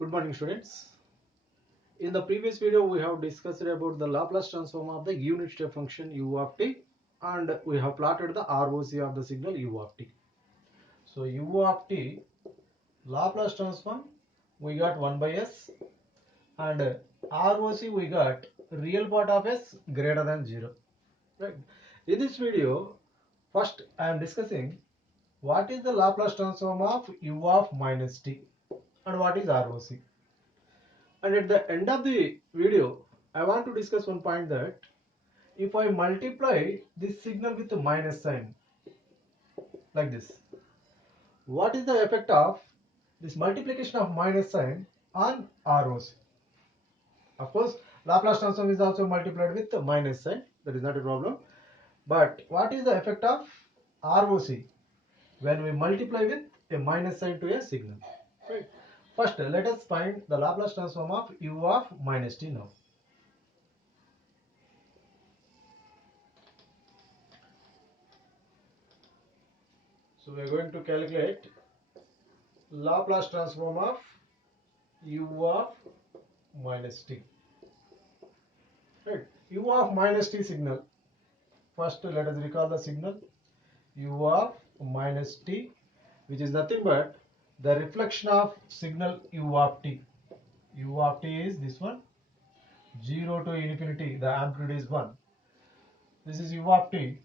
Good morning, students. In the previous video, we have discussed about the Laplace transform of the unit step function u of t, and we have plotted the ROC of the signal u of t. So u of t Laplace transform we got 1 by s, and ROC we got real part of s greater than 0. Right. In this video, first I am discussing what is the Laplace transform of u of minus t and what is ROC. And at the end of the video, I want to discuss one point that if I multiply this signal with a minus sign like this, what is the effect of this multiplication of minus sign on ROC? Of course, Laplace transform is also multiplied with the minus sign. That is not a problem. But what is the effect of ROC when we multiply with a minus sign to a signal? Right. First, let us find the Laplace transform of u of minus t now. So we are going to calculate Laplace transform of u of minus t. Right. U of minus t signal. First, let us recall the signal u of minus t, which is nothing but the reflection of signal u of t. U of t is this one, 0 to infinity, the amplitude is 1. This is u of t,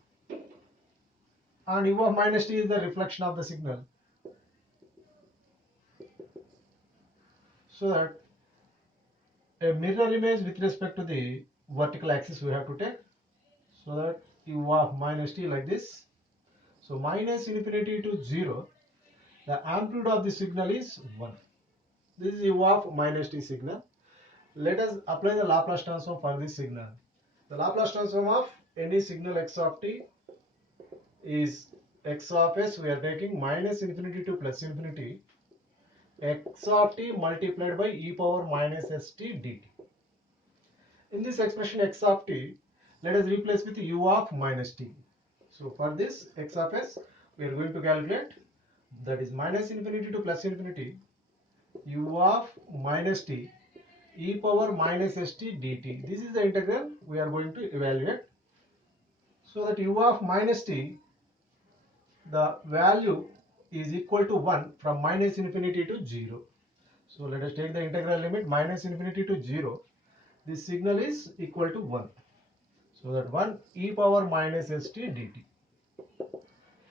and u of minus t is the reflection of the signal. So that a mirror image with respect to the vertical axis we have to take. So that u of minus t like this. So minus infinity to 0, the amplitude of the signal is 1. This is u of minus t signal. Let us apply the Laplace transform for this signal. The Laplace transform of any signal x of t is x of s, we are taking minus infinity to plus infinity, x of t multiplied by e power minus st dt. In this expression x of t, let us replace with u of minus t. So for this x of s, we are going to calculate, that is minus infinity to plus infinity, u of minus t e power minus st dt. This is the integral we are going to evaluate. So that u of minus t, the value is equal to 1 from minus infinity to 0. So let us take the integral limit minus infinity to 0. This signal is equal to 1. So that 1 e power minus st dt.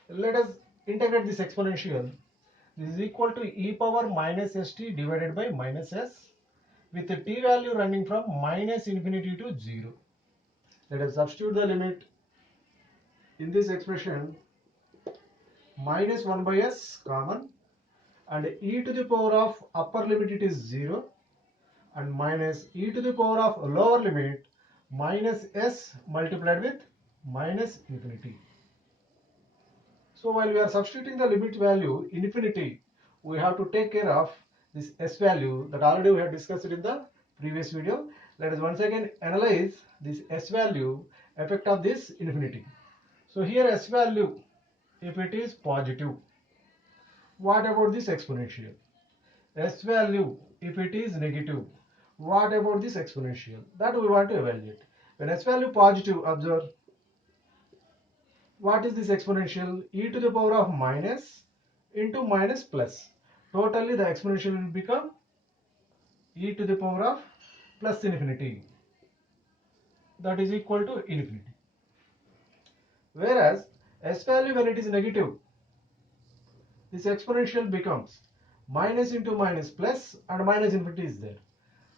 Let us integrate this exponential. This is equal to e power minus st divided by minus s, with the t value running from minus infinity to 0. Let us substitute the limit in this expression. Minus 1 by s common, and e to the power of upper limit it is 0, and minus e to the power of lower limit minus s multiplied with minus infinity. So while we are substituting the limit value infinity, we have to take care of this s value that already we have discussed it in the previous video. Let us once again analyze this s value effect of this infinity. So here s value, if it is positive, what about this exponential? S value, if it is negative, what about this exponential? That we want to evaluate. When S value positive, observe, what is this exponential? E to the power of minus into minus plus. Totally the exponential will become e to the power of plus infinity. That is equal to infinity. Whereas S value, when it is negative, this exponential becomes minus into minus plus, and minus infinity is there.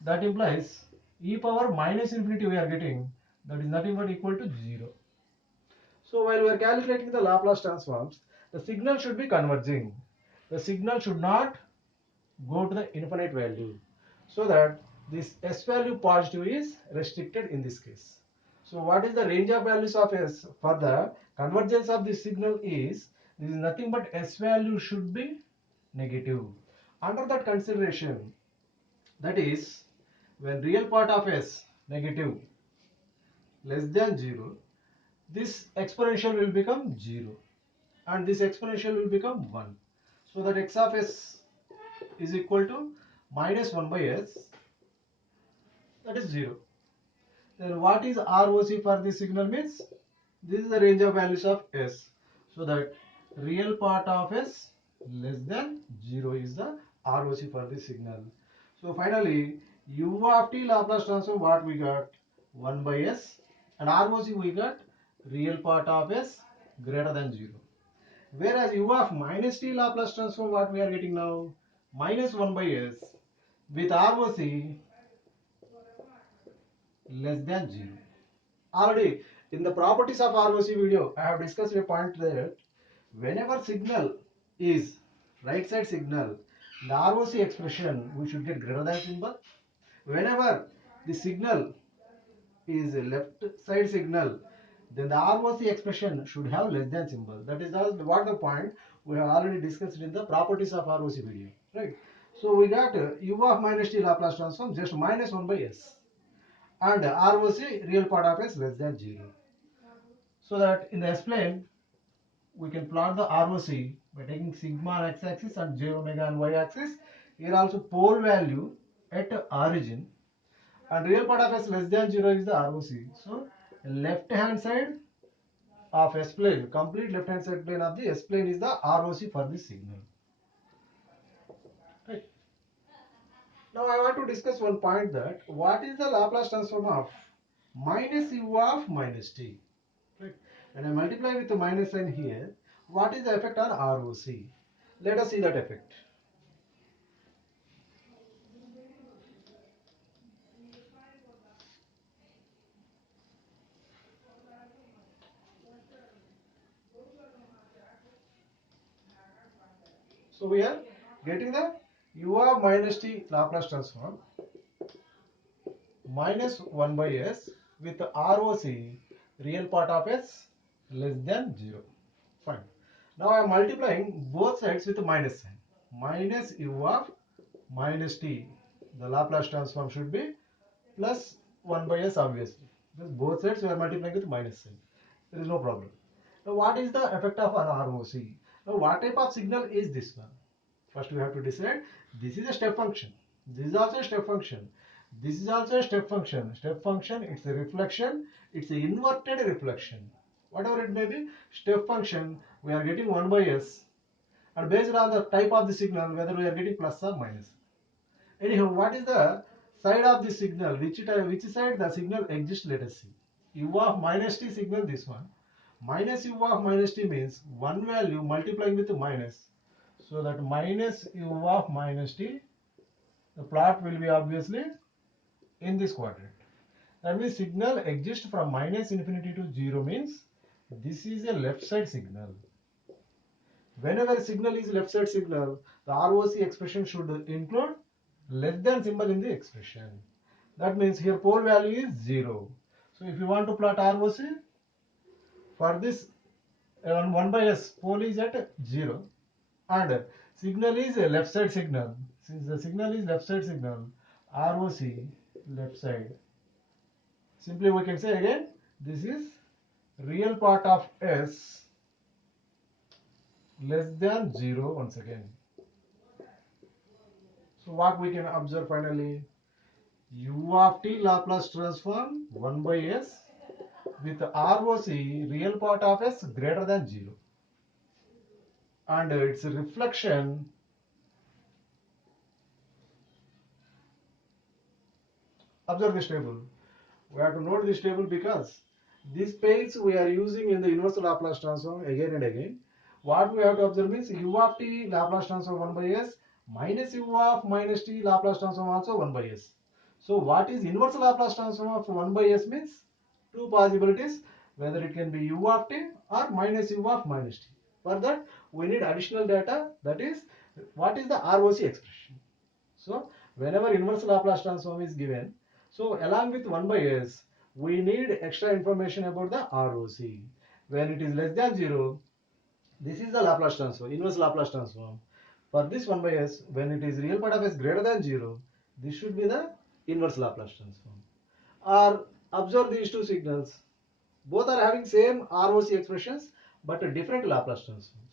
That implies e power minus infinity we are getting, that is nothing but equal to 0. So while we are calculating the Laplace transforms, the signal should be converging. The signal should not go to the infinite value, so that this s value positive is restricted in this case. So what is the range of values of s for the convergence of this signal is, this is nothing but s value should be negative. Under that consideration, that is, when real part of s negative less than 0, this exponential will become 0, and this exponential will become 1. So that x of s is equal to minus 1 by s, that is 0. Then what is ROC for this signal means? This is the range of values of s. So that real part of s less than 0 is the ROC for this signal. So finally, u of t Laplace transform, what we got? 1 by s, and ROC we got real part of s greater than 0. Whereas u of minus t Laplace transform, what we are getting now? Minus 1 by s with ROC less than 0. Already in the properties of ROC video, I have discussed a point that whenever signal is right side signal, the ROC expression we should get greater than symbol. Whenever the signal is a left side signal, then the ROC expression should have less than symbol. That is what the point we have already discussed in the properties of ROC video, right? So we got u of minus t Laplace transform just minus 1 by s, and ROC real part of s less than 0. So that in the S-plane, we can plot the ROC by taking sigma on x-axis and j omega on y-axis. Here also pole value at origin, and real part of s less than 0 is the ROC. So left hand side of S-plane, complete left hand side plane of the S-plane is the ROC for this signal. Right. Now I want to discuss one point, that what is the Laplace transform of minus u of minus t. Right. When I multiply with the minus sign here, what is the effect on ROC? Let us see that effect. So we are getting the u of minus t Laplace transform minus 1 by s with ROC real part of s less than 0. Fine. Now I am multiplying both sides with the minus sign. Minus u of minus t. The Laplace transform should be plus 1 by s obviously. Because both sides we are multiplying with minus sign. There is no problem. Now what is the effect of an ROC? Now what type of signal is this one? First we have to decide. This is a step function. This is also a step function. This is also a step function. Step function, it's a reflection. It's an inverted reflection. Whatever it may be, step function, we are getting 1 by s. And based on the type of the signal, whether we are getting plus or minus. Anyhow, what is the side of the signal? Which side the signal exists? Let us see. U of minus t signal, this one. Minus u of minus t means one value multiplying with minus. So that minus u of minus t, the plot will be obviously in this quadrant. That means signal exists from minus infinity to 0 means this is a left side signal. Whenever signal is left side signal, the ROC expression should include less than symbol in the expression. That means here pole value is 0. So if you want to plot ROC for this on 1 by s, pole is at 0 and signal is a left side signal. Since the signal is left side signal, ROC left side. Simply we can say again, this is real part of s less than 0 once again. So what we can observe finally? U of t Laplace transform 1 by s with ROC real part of s greater than 0. And its reflection, observe this table. We have to note this table because these pains we are using in the inverse Laplace transform again and again. What we have to observe means u of t Laplace transform 1 by s minus u of minus t Laplace transform also 1 by s. So what is inverse Laplace transform of 1 by s means two possibilities, whether it can be u of t or minus u of minus t. For that we need additional data, that is what is the ROC expression. So whenever inverse Laplace transform is given, so along with 1 by s, we need extra information about the ROC. When it is less than 0, this is the Laplace transform, inverse Laplace transform. For this 1 by s, when it is real part of s greater than 0, this should be the inverse Laplace transform. Or observe these two signals. Both are having same ROC expressions but different Laplace transforms.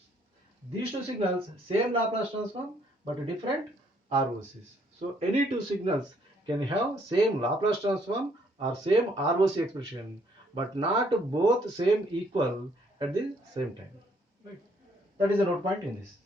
These two signals, same Laplace transform but different ROCs. So any two signals can have same Laplace transform or same ROC expression, but not both same equal at the same time. Right? That is the note point in this.